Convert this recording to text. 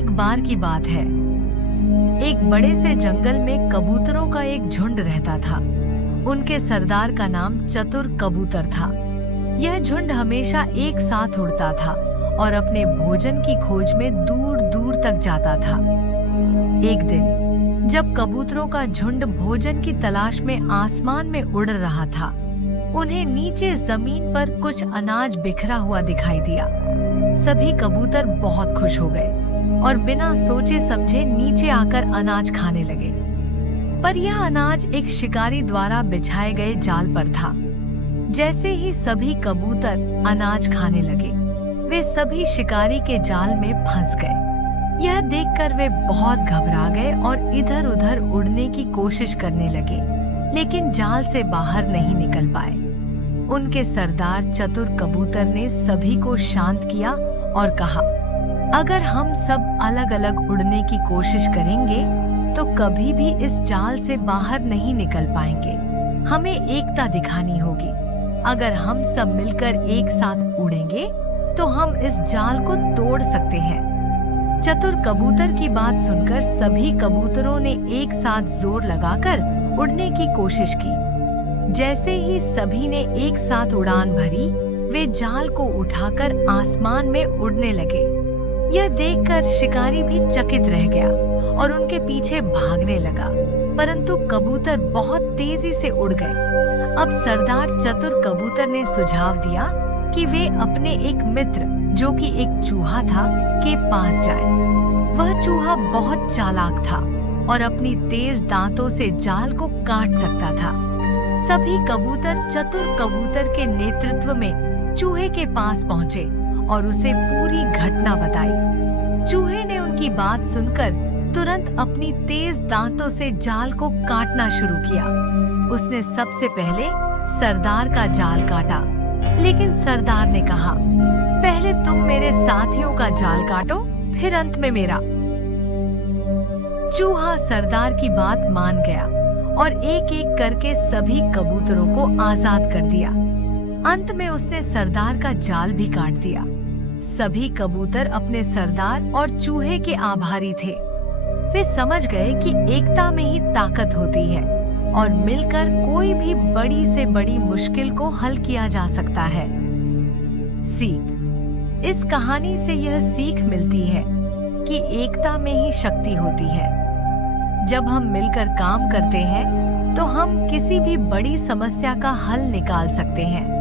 एक बार की बात है। एक बड़े से जंगल में कबूतरों का एक झुंड रहता था। उनके सरदार का नाम चतुर कबूतर था। यह झुंड हमेशा एक साथ उड़ता था और अपने भोजन की खोज में दूर दूर तक जाता था। एक दिन जब कबूतरों का झुंड भोजन की तलाश में आसमान में उड़ रहा था, उन्हें नीचे जमीन पर कुछ अनाज बिखरा हुआ दिखाई दिया। सभी कबूतर बहुत खुश हो गए और बिना सोचे समझे नीचे आकर अनाज खाने लगे। पर यह अनाज एक शिकारी द्वारा बिछाए गए जाल पर था। जैसे ही सभी कबूतर अनाज खाने लगे, वे सभी शिकारी के जाल में फंस गए। यह देखकर वे बहुत घबरा गए और इधर-उधर उड़ने की कोशिश करने लगे, लेकिन जाल से बाहर नहीं निकल पाए। उनके सरदार चतुर कबूतर ने सभी को शांत किया और कहा, अगर हम सब अलग-अलग उड़ने की कोशिश करेंगे तो कभी भी इस जाल से बाहर नहीं निकल पाएंगे। हमें एकता दिखानी होगी। अगर हम सब मिलकर एक साथ उड़ेंगे तो हम इस जाल को तोड़ सकते हैं। चतुर कबूतर की बात सुनकर सभी कबूतरों ने एक साथ जोर लगाकर उड़ने की कोशिश की। जैसे ही सभी ने एक साथ उड़ान भरी, वे जाल को उठाकर आसमान में उड़ने लगे। यह देखकर शिकारी भी चकित रह गया और उनके पीछे भागने लगा, परंतु कबूतर बहुत तेजी से उड़ गए। अब सरदार चतुर कबूतर ने सुझाव दिया कि वे अपने एक मित्र, जो कि एक चूहा था, के पास जाएं। वह चूहा बहुत चालाक था और अपनी तेज दांतों से जाल को काट सकता था। सभी कबूतर चतुर कबूतर के नेतृत्व में चूहे के पास पहुंचे और उसे पूरी घटना बताई। चूहे ने उनकी बात सुनकर तुरंत अपनी तेज दांतों से जाल को काटना शुरू किया। उसने सबसे पहले सरदार का जाल काटा, लेकिन सरदार ने कहा, पहले तुम मेरे साथियों का जाल काटो, फिर अंत में मेरा। चूहा सरदार की बात मान गया और एक एक करके सभी कबूतरों को आजाद कर दिया। अंत में उसने सरदार का जाल भी काट दिया। सभी कबूतर अपने सरदार और चूहे के आभारी थे। वे समझ गए कि एकता में ही ताकत होती है और मिलकर कोई भी बड़ी से बड़ी मुश्किल को हल किया जा सकता है। सीख। इस कहानी से यह सीख मिलती है कि एकता में ही शक्ति होती है। जब हम मिलकर काम करते हैं तो हम किसी भी बड़ी समस्या का हल निकाल सकते हैं।